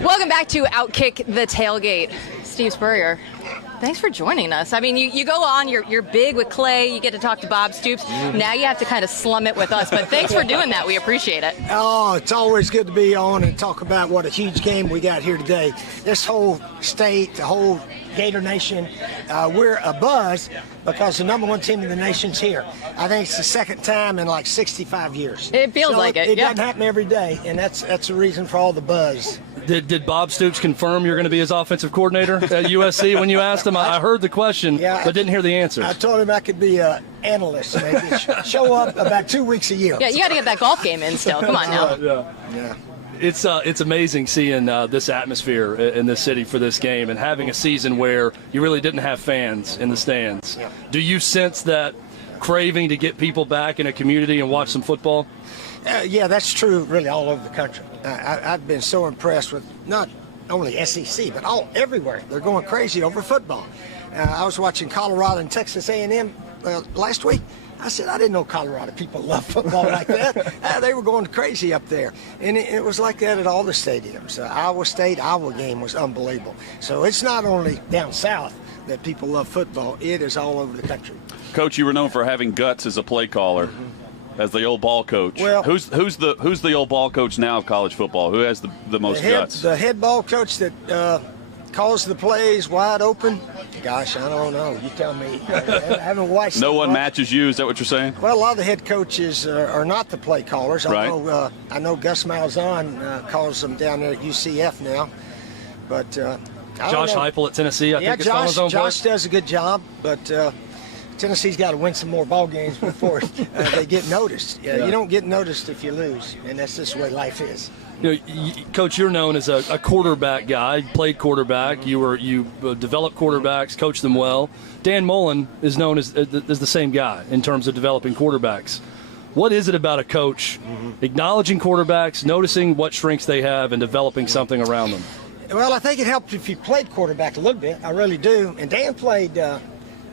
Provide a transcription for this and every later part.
Welcome back to Outkick the Tailgate. Steve Spurrier, thanks for joining us. I mean, you go on, you're big with Clay, you get to talk to Bob Stoops. Now you have to kind of slum it with us, but thanks for doing that. We appreciate it. Oh, it's always good to be on and talk about what a huge game we got here today. This whole state, the whole Gator Nation, we're abuzz because the number one team in the nation's here. I think it's the second time in like 65 years. It feels like it. It doesn't happen every day, and that's the reason for all the buzz. Did Bob Stoops confirm you're going to be his offensive coordinator at USC when you asked him? I heard the question, but didn't hear the answer. I told him I could be an analyst, maybe. Show up about 2 weeks a year. Yeah, you got to get that golf game in still. Come on now. Yeah. It's amazing seeing this atmosphere in this city for this game and having a season where you really didn't have fans in the stands. Yeah. Do you sense that craving to get people back in a community and watch some football? Yeah, that's true really all over the country. I've been so impressed with not only SEC, but everywhere. They're going crazy over football. I was watching Colorado and Texas A&M last week. I said, I didn't know Colorado people love football like that. They were going crazy up there. And it was like that at all the stadiums. Iowa State-Iowa game was unbelievable. So it's not only down south that people love football. It is all over the country. Coach, you were known for having guts as a play caller. As the old ball coach. Well, who's the old ball coach now of college football? Who has the most guts? The head ball coach that calls the plays wide open. Gosh, I don't know. You tell me. I haven't watched. No one matches you. Is that what you're saying? Well, a lot of the head coaches are not the play callers. Right. I know Gus Malzahn calls them down there at UCF now, but Josh Heupel at Tennessee. I think it's on his own Josh play. does a good job, but. Tennessee's got to win some more ball games before they get noticed. You don't get noticed if you lose, and that's just the way life is. You know, Coach, you're known as a quarterback guy. You played quarterback. You developed quarterbacks, coached them well. Dan Mullen is known as the same guy in terms of developing quarterbacks. What is it about a coach acknowledging quarterbacks, noticing what strengths they have, and developing something around them? Well, I think it helped if you played quarterback a little bit. I really do. And Dan played.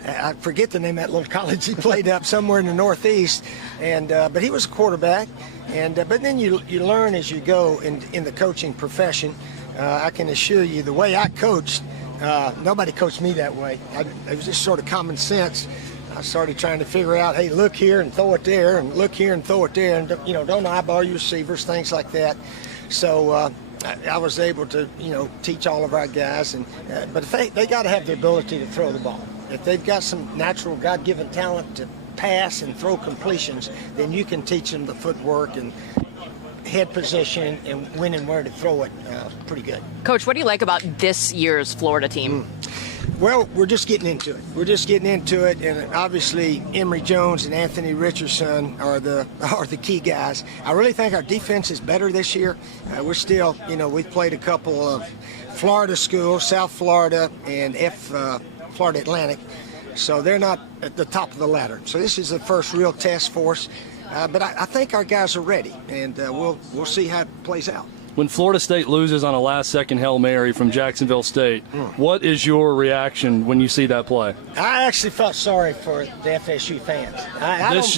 I forget the name of that little college he played up somewhere in the Northeast, and but he was a quarterback, and but then you learn as you go in the coaching profession. I can assure you, the way I coached, nobody coached me that way. It was just sort of common sense. I started trying to figure out, hey, look here and throw it there, and look here and throw it there, and don't eyeball your receivers, things like that. So. I was able to, teach all of our guys, but if they got to have the ability to throw the ball. If they've got some natural God-given talent to pass and throw completions, then you can teach them the footwork and head position and when and where to throw it pretty good. Coach, what do you like about this year's Florida team? Well, we're just getting into it. And obviously Emory Jones and Anthony Richardson are the key guys. I really think our defense is better this year. We're still, we've played a couple of Florida schools, South Florida and Florida Atlantic, so they're not at the top of the ladder. So this is the first real test for us. But I think our guys are ready, and we'll see how it plays out. When Florida State loses on a last-second Hail Mary from Jacksonville State, what is your reaction when you see that play? I actually felt sorry for the FSU fans.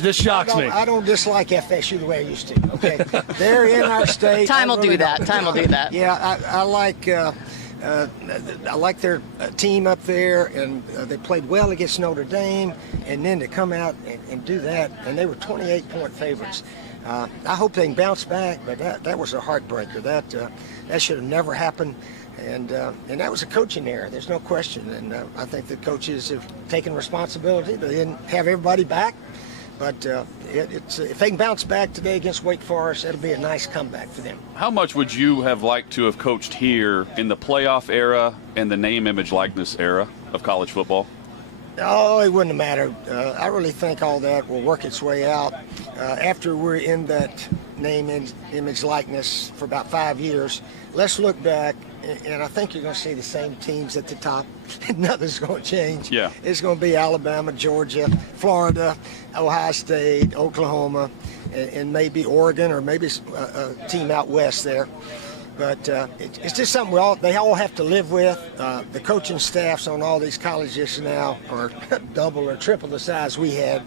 This shocks me. I don't dislike FSU the way I used to. Okay, they're in our state. Time will do that. Yeah, I like their team up there, and they played well against Notre Dame, and then to come out and do that, and they were 28-point favorites. I hope they can bounce back, but that was a heartbreaker. That should have never happened, and that was a coaching error. There's no question, and I think the coaches have taken responsibility. They didn't have everybody back, but if they can bounce back today against Wake Forest, it'll be a nice comeback for them. How much would you have liked to have coached here in the playoff era and the name, image, likeness era of college football? Oh, it wouldn't have mattered. I really think all that will work its way out. After we're in that name, image, likeness for about 5 years, let's look back, and I think you're going to see the same teams at the top. Nothing's going to change. Yeah. It's going to be Alabama, Georgia, Florida, Ohio State, Oklahoma, and maybe Oregon, or maybe a team out west there. But it's just something they all have to live with. The coaching staffs on all these colleges now are double or triple the size we had.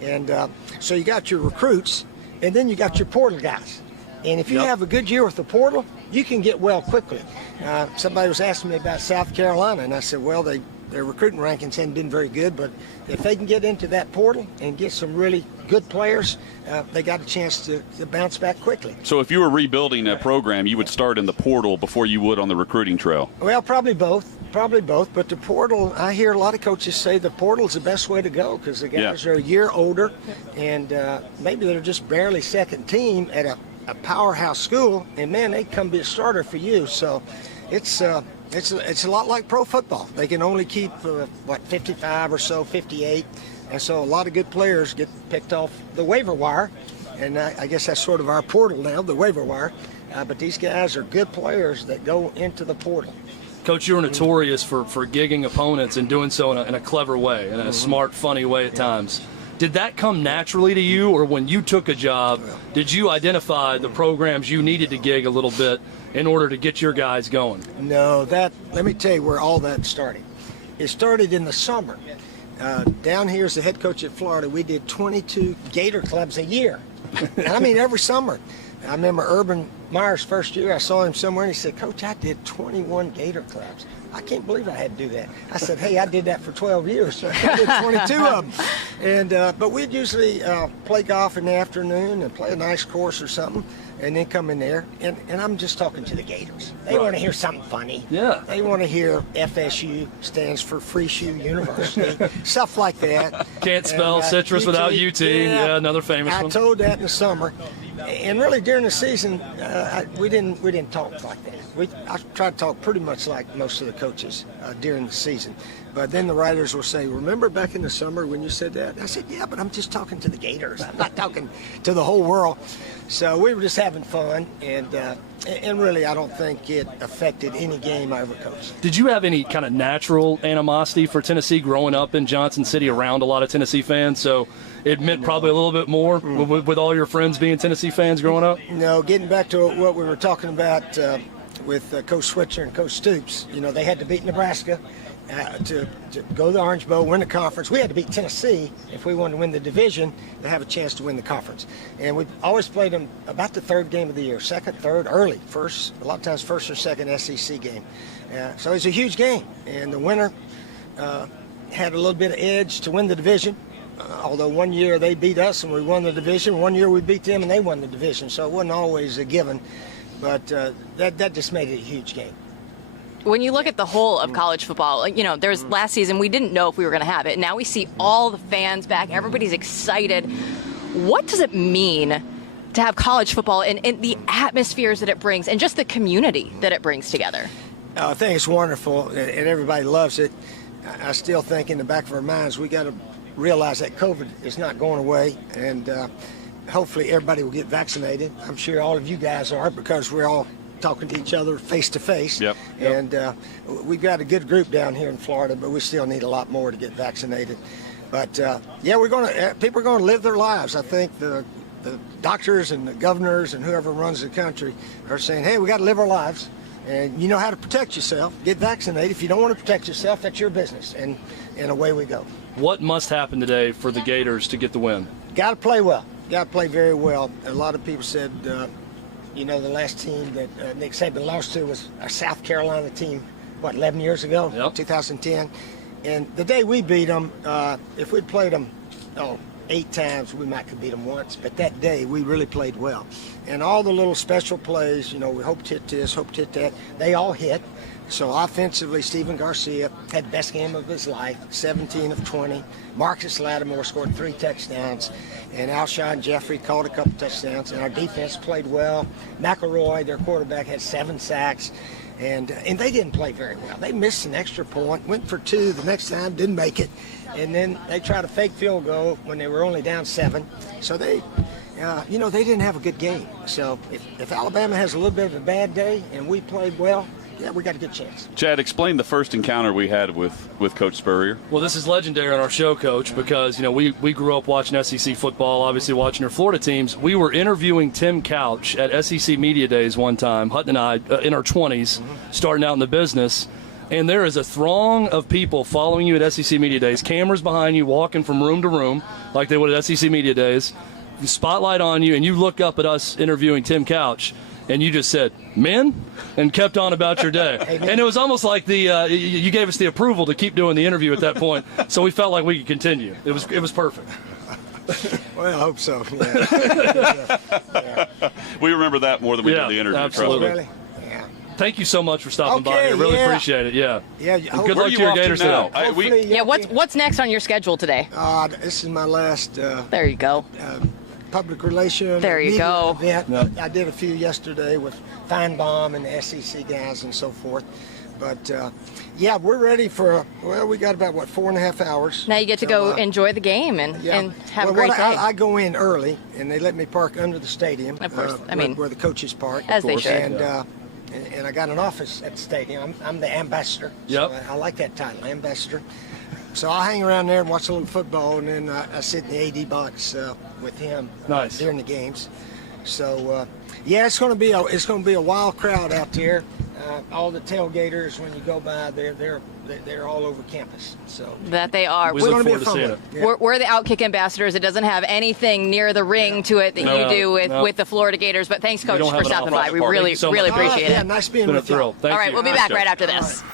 And so you got your recruits, and then you got your portal guys. And if you have a good year with the portal, you can get well quickly. Somebody was asking me about South Carolina, and I said, well, their recruiting rankings hadn't been very good, but if they can get into that portal and get some really good players, they got a chance to bounce back quickly. So if you were rebuilding a program, you would start in the portal before you would on the recruiting trail? Well, probably both. But the portal, I hear a lot of coaches say the portal is the best way to go because the guys are a year older, and maybe they're just barely second team at a powerhouse school, and man, they come be a starter for you. So it's a lot like pro football. They can only keep 55 or so, 58, and so a lot of good players get picked off the waiver wire, and I guess that's sort of our portal now, the waiver wire. But these guys are good players that go into the portal. Coach, you were notorious for gigging opponents and doing so in a clever way, in a smart, funny way at times. Did that come naturally to you, or when you took a job, did you identify the programs you needed to gig a little bit in order to get your guys going? No, let me tell you where all that started. It started in the summer. Down here as the head coach at Florida, we did 22 Gator clubs a year. And I mean every summer. I remember Urban Meyer's first year, I saw him somewhere, and he said, Coach, I did 21 Gator clubs. I can't believe I had to do that. I said, hey, I did that for 12 years. So I did 22 of them. And, but we'd usually play golf in the afternoon and play a nice course or something, and then come in there. And I'm just talking to the Gators. They want to hear something funny. Yeah. They want to hear FSU stands for Free Shoe University, stuff like that. Can't spell citrus without UT. Yeah, another famous one. I told that in the summer. And really during the season, we didn't talk like that. I tried to talk pretty much like most of the coaches during the season. But then the writers will say, remember back in the summer when you said that? And I said, yeah, but I'm just talking to the Gators. I'm not talking to the whole world. So we were just having fun. And really, I don't think it affected any game I ever coached. Did you have any kind of natural animosity for Tennessee growing up in Johnson City around a lot of Tennessee fans? So it meant probably a little bit more with all your friends being Tennessee fans growing up? No, getting back to what we were talking about with Coach Switzer and Coach Stoops, they had to beat Nebraska to go to the Orange Bowl, win the conference. We had to beat Tennessee if we wanted to win the division to have a chance to win the conference. And we always played them about the third game of the year, second, third, early, first, a lot of times first or second SEC game. So it was a huge game. And the winner had a little bit of edge to win the division. Although one year they beat us and we won the division, one year we beat them and they won the division. So it wasn't always a given. But that just made it a huge game. When you look at the whole of college football, there's last season we didn't know if we were going to have it. Now we see all the fans back. Everybody's excited. What does it mean to have college football and the atmospheres that it brings and just the community that it brings together? I think it's wonderful, and everybody loves it. I still think in the back of our minds we got to realize that COVID is not going away, and hopefully everybody will get vaccinated. I'm sure all of you guys are because we're all talking to each other face to face. Yep. And we've got a good group down here in Florida, but we still need a lot more to get vaccinated. But people are going to live their lives. I think the doctors and the governors and whoever runs the country are saying, hey, we got to live our lives. And you know how to protect yourself. Get vaccinated. If you don't want to protect yourself, that's your business. And away we go. What must happen today for the Gators to get the win? Got to play well. Got to play very well. A lot of people said, the last team that Nick Saban lost to was a South Carolina team, 11 years ago, Yep. 2010. And the day we beat them, if we'd played them 8 times, we might have beat them once. But that day, we really played well. And all the little special plays, we hoped hit this, hoped hit that, they all hit. So offensively, Stephen Garcia had the best game of his life, 17 of 20. Marcus Lattimore scored 3 touchdowns. And Alshon Jeffrey caught a couple touchdowns. And our defense played well. McElroy, their quarterback, had 7 sacks. And they didn't play very well. They missed an extra point, went for 2 the next time, didn't make it. And then they tried a fake field goal when they were only down 7. So they didn't have a good game. So if Alabama has a little bit of a bad day and we played well, yeah, we got a good chance. Chad, explain the first encounter we had with Coach Spurrier. Well, this is legendary on our show, Coach, because, we grew up watching SEC football, obviously watching our Florida teams. We were interviewing Tim Couch at SEC Media Days one time, Hutton and I, in our 20s, starting out in the business. And there is a throng of people following you at SEC Media Days, cameras behind you, walking from room to room like they would at SEC Media Days, spotlight on you, and you look up at us interviewing Tim Couch. and you just said, "Men," and kept on about your day. And it was almost like you gave us the approval to keep doing the interview at that point, so we felt like we could continue. It was perfect. Well, I hope so. Yeah. We remember that more than we did the interview. Absolutely. Really? Yeah. Thank you so much for stopping by. I really appreciate it. Yeah. Yeah. And good luck to your Gators now. today. Yeah, what's next on your schedule today? This is my last There you go. public relation. There you media go. Event. Yep. I did a few yesterday with Feinbaum and the SEC guys and so forth. But yeah, we're ready for. Well, we got about 4.5 hours. Now you get to go enjoy the game and have a great day. I go in early, and they let me park under the stadium. Of course. where the coaches park. As they should. And I got an office at the stadium. I'm the ambassador. Yep. So I like that title, ambassador. So I hang around there and watch a little football, and then I sit in the AD box with him during the games. So yeah, it's going to be a wild crowd out there. All the tailgaters, when you go by, they're all over campus. So that they are. We look forward to seeing it. Yeah. We're the Outkick ambassadors. It doesn't have anything near the ring to it that you do with the Florida Gators. But thanks, Coach, for stopping by. We really appreciate it. Yeah, nice being It's been a with you. thrill. Thank All right, you. we'll be back right after this.